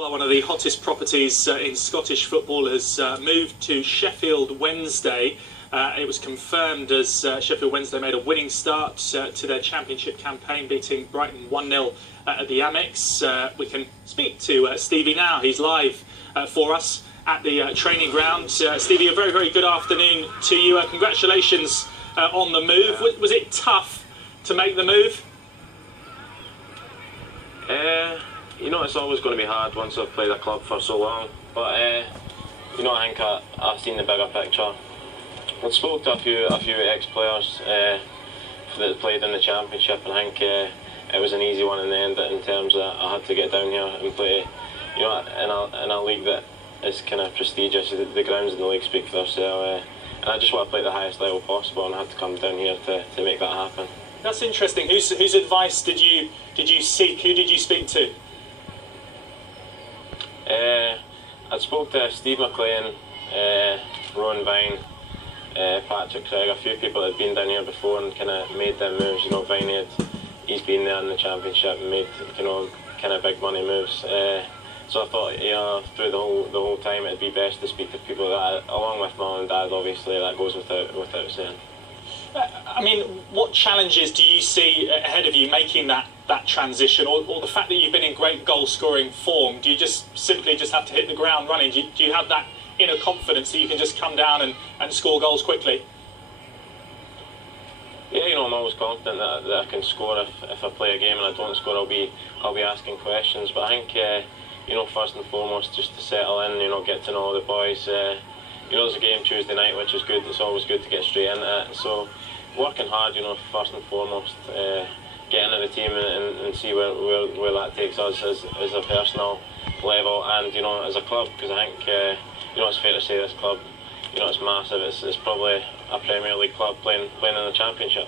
Well, one of the hottest properties in Scottish football has moved to Sheffield Wednesday. It was confirmed as Sheffield Wednesday made a winning start to their championship campaign, beating Brighton 1-0 at the Amex. We can speak to Stevie now. He's live for us at the training ground. Stevie, a very, very good afternoon to you. Congratulations on the move. Was it tough to make the move? You know, it's always going to be hard once I've played a club for so long, but you know, I think I've seen the bigger picture. I spoke to a few ex-players that played in the championship, and I think it was an easy one in the end, in terms that I had to get down here and play, you know, in a league that is kind of prestigious. The grounds in the league speak for themselves, and I just want to play at the highest level possible, and I had to come down here to make that happen. That's interesting. Whose advice did you seek? Who did you speak to? I spoke to Steve McLean, Rowan Vine, Patrick Craig, a few people that had been down here before and kind of made them moves. You know, Vine he's been there in the championship and made, you know, kind of big money moves. So I thought, you know, through the whole time it'd be best to speak to people that, along with mum and dad, obviously, that goes without saying. I mean, what challenges do you see ahead of you making that transition, or the fact that you've been in great goal-scoring form? Do you simply have to hit the ground running? Do you have that inner confidence that you can just come down and score goals quickly? Yeah, you know, I'm always confident that I can score. If I play a game and I don't score, I'll be asking questions. But I think, you know, first and foremost, just to settle in, you know, get to know all the boys. You know, there's a game Tuesday night, which is good. It's always good to get straight into it. So, working hard, you know, first and foremost, get into the team and see where that takes us as a personal level, and, you know, as a club, because I think, you know, it's fair to say this club, you know, it's massive. It's probably a Premier League club playing in the Championship.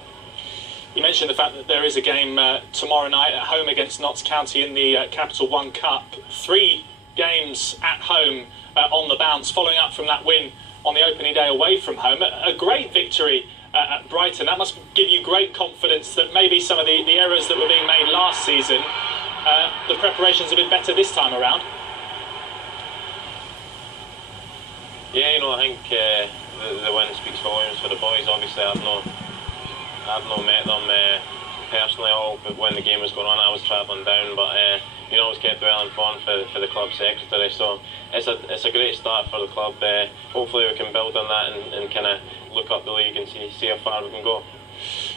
You mentioned the fact that there is a game tomorrow night at home against Notts County in the Capital One Cup. 3 games at home on the bounce, following up from that win on the opening day away from home. A great victory at Brighton. That must give you great confidence that maybe some of the errors that were being made last season, the preparations have been better this time around. Yeah, you know, I think the win speaks volumes for the boys. Obviously, I've not met them personally all, but when the game was going on, I was travelling down, but you know, I was kept well informed for the club secretary, so it's a great start for the club. Hopefully we can build on that and kind of look up the league and see how far we can go.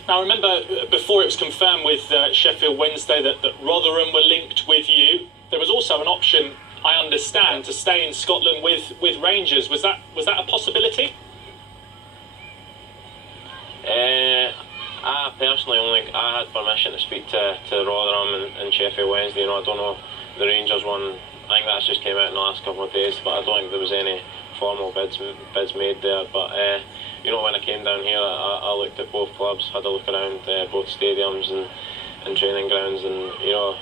Now, remember, before it was confirmed with Sheffield Wednesday that Rotherham were linked with you, there was also an option, I understand, to stay in Scotland with Rangers. Was that a possibility? I personally I had permission to speak to Rotherham and Sheffield Wednesday. You know, I don't know the Rangers one. I think that's just came out in the last couple of days, but I don't think there was any formal bids made there. But you know, when I came down here, I looked at both clubs, had a look around both stadiums and training grounds, and, you know,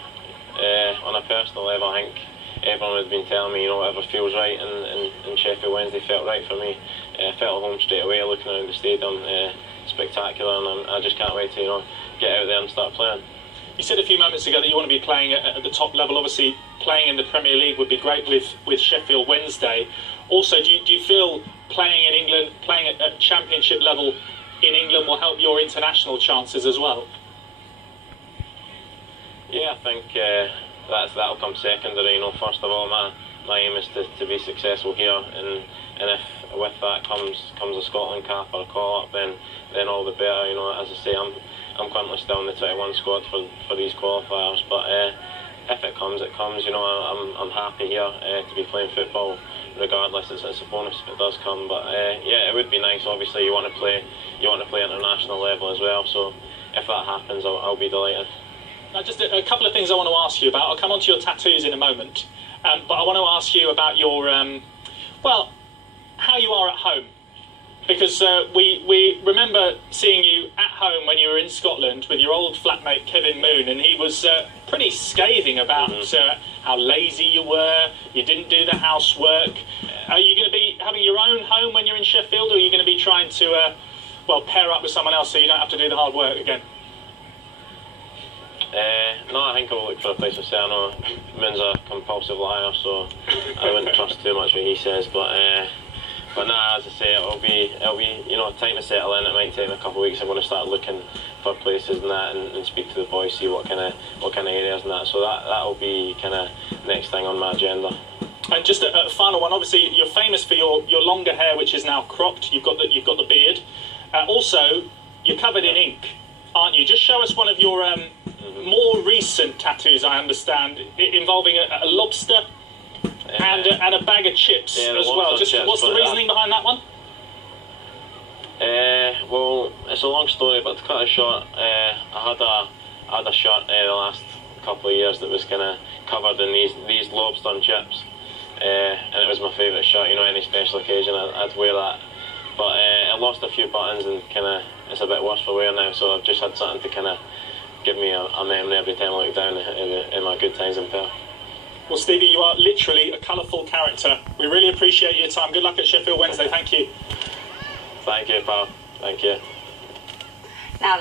on a personal level, I think everyone had been telling me, you know, whatever feels right, and Sheffield Wednesday felt right for me. I felt at home straight away looking around the stadium. Spectacular, and I just can't wait to, you know, get out there and start playing. You said a few moments ago that you want to be playing at the top level. Obviously, playing in the Premier League would be great with Sheffield Wednesday. Also, do you feel playing in England, playing at Championship level in England, will help your international chances as well? Yeah, I think that'll come secondary. You know, first of all, my aim is to be successful here, and if with that comes a Scotland cap or a call up, then all the better. You know, as I say, I'm currently still in the 21 squad for these qualifiers, but if it comes, it comes. You know, I'm happy here to be playing football, regardless. It's a bonus if it does come, but yeah, it would be nice. Obviously, you want to play international level as well. So if that happens, I'll be delighted. Now, just a couple of things I want to ask you about. I'll come on to your tattoos in a moment, but I want to ask you about your well, how you are at home, because we remember seeing you at home when you were in Scotland with your old flatmate Kevin Moon, and he was pretty scathing about how lazy you were, you didn't do the housework. Are you going to be having your own home when you're in Sheffield, or are you going to be trying to well, pair up with someone else so you don't have to do the hard work again? No, I think I'll look for a place to stay. I know Moon's a compulsive liar, so I wouldn't trust too much what he says. But nah, as I say, it'll be time to settle in. It might take me a couple of weeks. I'm going to start looking for places and that, and speak to the boys, see what kind of areas and that. So that'll be kind of next thing on my agenda. And just a final one. Obviously, you're famous for your longer hair, which is now cropped. You've got the beard. Also, you're covered in ink, aren't you? Just show us one of your more recent tattoos. I understand, involving a lobster and a bag of chips as well. Just chips, what's the reasoning behind that one? Well, it's a long story, but to cut it short, I had a shirt the last couple of years that was kind of covered in these lobster and chips, and it was my favourite shirt. You know, any special occasion I'd wear that. But I lost a few buttons and kind of it's a bit worse for wear now. So I've just had something to kind of give me a memory every time I look down in my good times in Perth. Well, Stevie, you are literally a colourful character. We really appreciate your time. Good luck at Sheffield Wednesday. Thank you. Thank you, pal. Thank you. Now.